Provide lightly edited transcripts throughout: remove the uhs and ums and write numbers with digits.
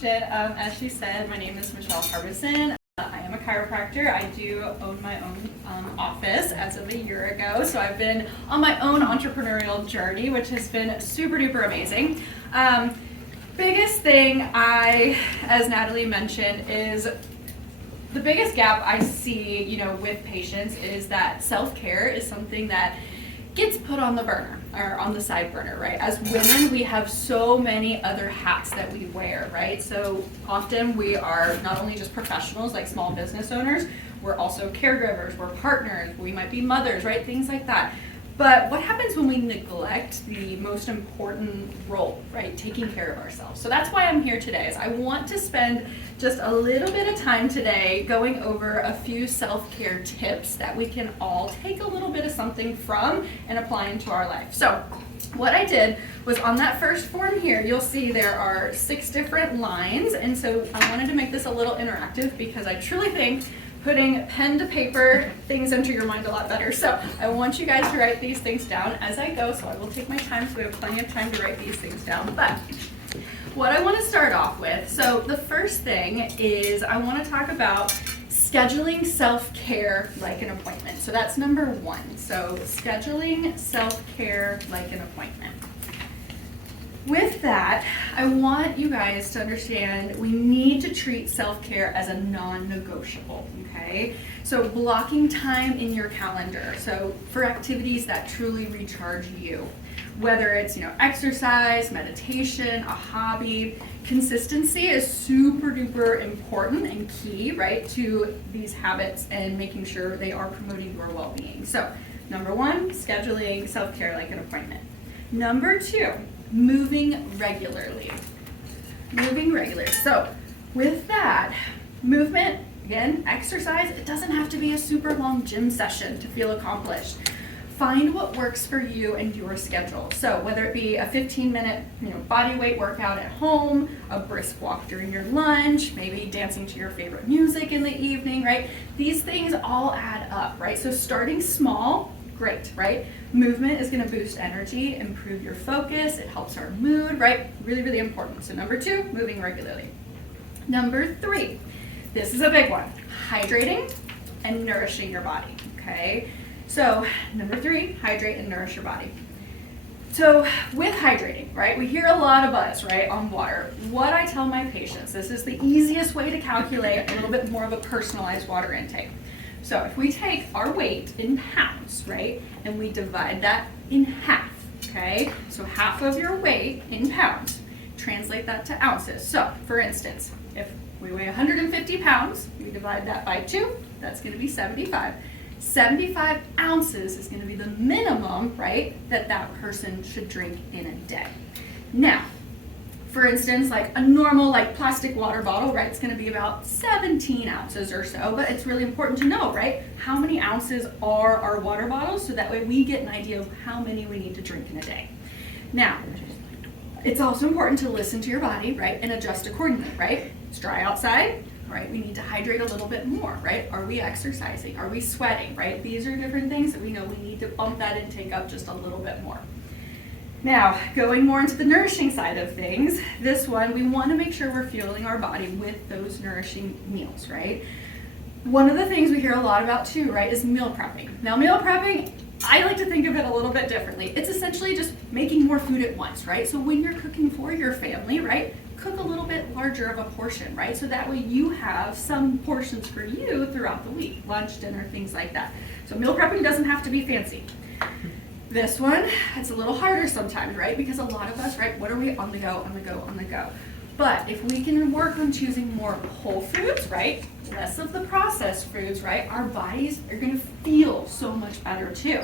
As she said, my name is Michele Harbeson. I am a chiropractor. I do own my own office as of a year ago, so I've been on my own entrepreneurial journey, which has been super duper amazing. Biggest thing as Natalie mentioned, is the biggest gap I see, with patients is that self-care is something that gets put on the burner or on the side burner, right? As women, we have so many other hats that we wear, right? So often we are not only just professionals like small business owners, we're also caregivers, we're partners, we might be mothers, right? Things like that. But what happens when we neglect the most important role, right? Taking care of ourselves. So that's why I'm here today, is I want to spend just a little bit of time today going over a few self-care tips that we can all take a little bit of something from and apply into our life. So what I did was, on that first form here, you'll see there are 6 different lines. And so I wanted to make this a little interactive because I truly think putting pen to paper things enter your mind a lot better. So I want you guys to write these things down as I go, so I will take my time, so we have plenty of time to write these things down. But what I want to start off with, so the first thing is I want to talk about scheduling self-care like an appointment. So that's number 1. So scheduling self-care like an appointment. With that, I want you guys to understand we need to treat self-care as a non-negotiable, okay? So blocking time in your calendar, so for activities that truly recharge you, whether it's, exercise, meditation, a hobby. Consistency is super duper important and key, right, to these habits and making sure they are promoting your well-being. So number 1, scheduling self-care like an appointment. Number 2, moving regularly. So with that, movement, again, exercise, it doesn't have to be a super long gym session to feel accomplished. Find what works for you and your schedule. So whether it be a 15-minute body weight workout at home, a brisk walk during your lunch, maybe dancing to your favorite music in the evening, right? These things all add up, right? So starting small, great, right? Movement is going to boost energy, improve your focus, it helps our mood, right? Really, really important. So number 2, moving regularly. Number 3, this is a big one, hydrating and nourishing your body, okay? So number 3, hydrate and nourish your body. So with hydrating, right, we hear a lot of buzz, right, on water. What I tell my patients, this is the easiest way to calculate a little bit more of a personalized water intake. So if we take our weight in pounds, right, and we divide that in half, okay? So half of your weight in pounds, translate that to ounces. So for instance, if we weigh 150 pounds, we divide that by 2, that's going to be 75. 75 ounces is going to be the minimum, right, that person should drink in a day. Now, for instance, like a normal plastic water bottle, right, it's going to be about 17 ounces or so, but it's really important to know, right, how many ounces are our water bottles, so that way we get an idea of how many we need to drink in a day. Now, it's also important to listen to your body, right, and adjust accordingly, right? It's dry outside, right? We need to hydrate a little bit more, right? Are we exercising? Are we sweating, right? These are different things that we know we need to bump that intake up just a little bit more. Now, going more into the nourishing side of things, this one, we want to make sure we're fueling our body with those nourishing meals, right? One of the things we hear a lot about too, right, is meal prepping. Now, meal prepping, I like to think of it a little bit differently. It's essentially just making more food at once, right? So when you're cooking for your family, right, cook a little bit larger of a portion, right? So that way you have some portions for you throughout the week, lunch, dinner, things like that. So meal prepping doesn't have to be fancy. This one, it's a little harder sometimes, right? Because a lot of us, right, what are we on the go, on the go, on the go? But if we can work on choosing more whole foods, right, less of the processed foods, right, our bodies are going to feel so much better too.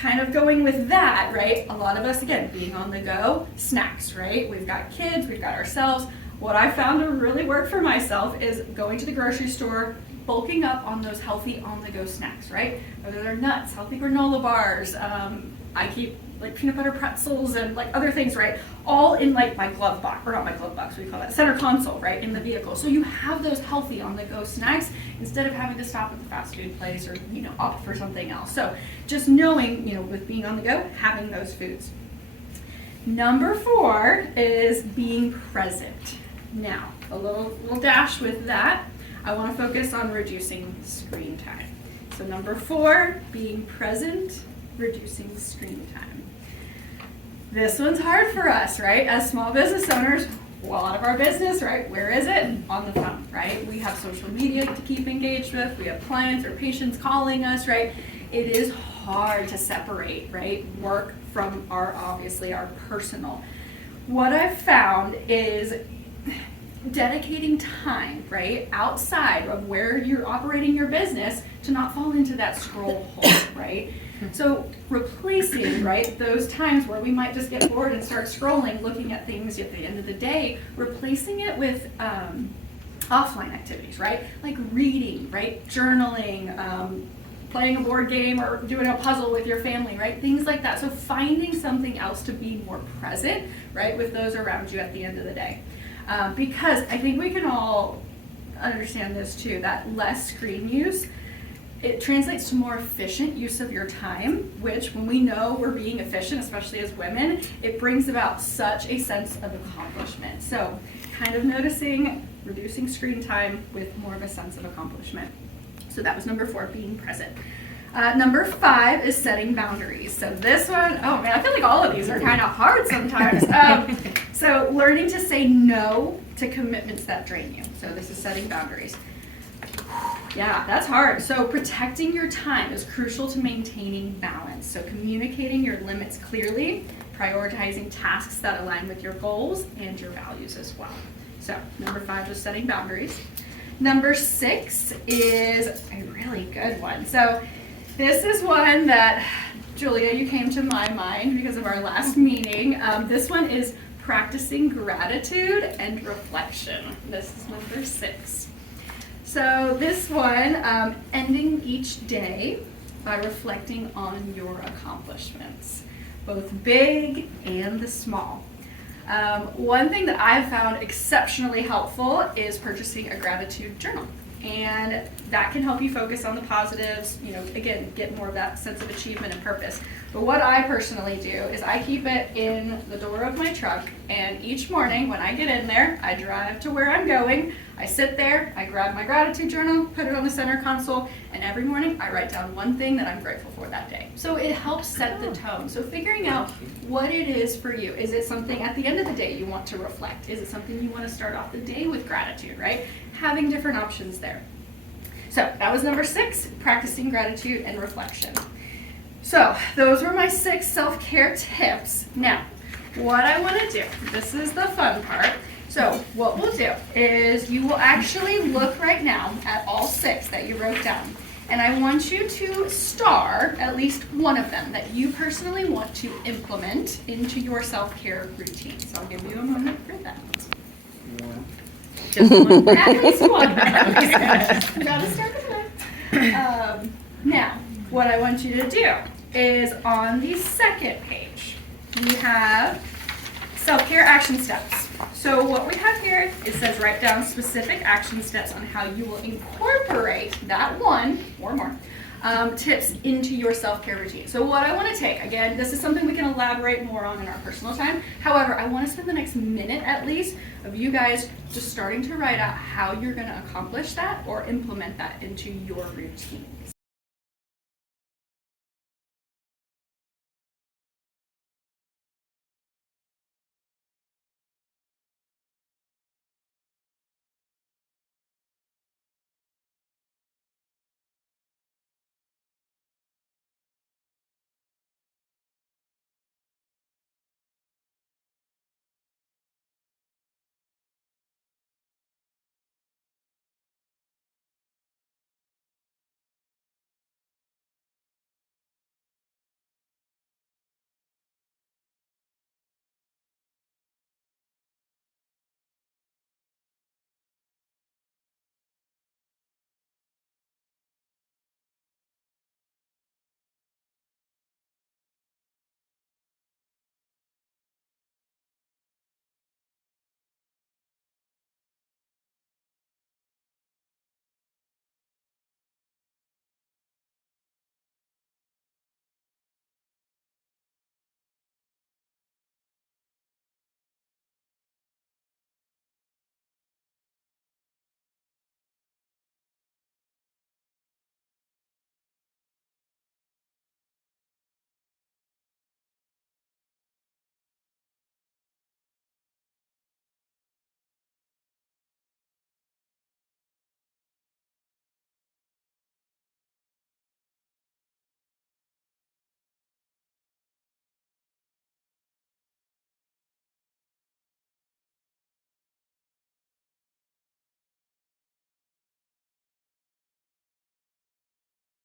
Kind of going with that, right, a lot of us, again, being on the go, snacks, right? We've got kids, we've got ourselves. What I found to really work for myself is going to the grocery store, bulking up on those healthy on-the-go snacks, right? Whether they're nuts, healthy granola bars, I keep peanut butter pretzels and other things, right? All in my glove box, or not my glove box, we call that center console, right, in the vehicle. So you have those healthy on-the-go snacks instead of having to stop at the fast food place or, opt for something else. So just knowing, with being on the go, having those foods. Number 4 is being present. Now, a little dash with that, I want to focus on reducing screen time. So number 4, being present, reducing screen time. This one's hard for us, right? As small business owners, a lot of our business, right? Where is it? On the phone, right? We have social media to keep engaged with. We have clients or patients calling us, right? It is hard to separate, right? Work from obviously our personal. What I've found is dedicating time, right, outside of where you're operating your business to not fall into that scroll hole, right? So replacing, right, those times where we might just get bored and start scrolling, looking at things at the end of the day, replacing it with offline activities, right? Like reading, right, journaling, playing a board game or doing a puzzle with your family, right? Things like that. So finding something else to be more present, right, with those around you at the end of the day. Because I think we can all understand this too, that less screen use, it translates to more efficient use of your time, which when we know we're being efficient, especially as women, it brings about such a sense of accomplishment. So kind of noticing reducing screen time with more of a sense of accomplishment. So that was number 4, being present. Number 5 is setting boundaries. So this one, oh man, I feel like all of these are kind of hard sometimes. So learning to say no to commitments that drain you. So this is setting boundaries. Yeah, that's hard. So protecting your time is crucial to maintaining balance. So communicating your limits clearly, prioritizing tasks that align with your goals and your values as well. So number 5 is setting boundaries. Number 6 is a really good one. So this is one that, Julia, you came to my mind because of our last meeting. This one is practicing gratitude and reflection. This is number 6. So this one, ending each day by reflecting on your accomplishments, both big and the small. One thing that I've found exceptionally helpful is purchasing a gratitude journal. And that can help you focus on the positives, again, get more of that sense of achievement and purpose. But what I personally do is I keep it in the door of my truck, and each morning when I get in there, I drive to where I'm going, I sit there, I grab my gratitude journal, put it on the center console, and every morning I write down one thing that I'm grateful for that day. So it helps set the tone. So figuring out what it is for you. Is it something at the end of the day you want to reflect? Is it something you want to start off the day with gratitude, right? Having different options there. So that was number 6, practicing gratitude and reflection. So those were my 6 self-care tips. Now, what I want to do, this is the fun part. So what we'll do is you will actually look right now at all 6 that you wrote down. And I want you to star at least one of them that you personally want to implement into your self-care routine. So I'll give you a moment for that. Just one. At least one. You gotta start with one. Now, what I want you to do is on the second page, we have self-care action steps. So what we have here, it says write down specific action steps on how you will incorporate that one or more tips into your self-care routine. So what I want to take, again, this is something we can elaborate more on in our personal time. However, I want to spend the next minute at least of you guys just starting to write out how you're going to accomplish that or implement that into your routine.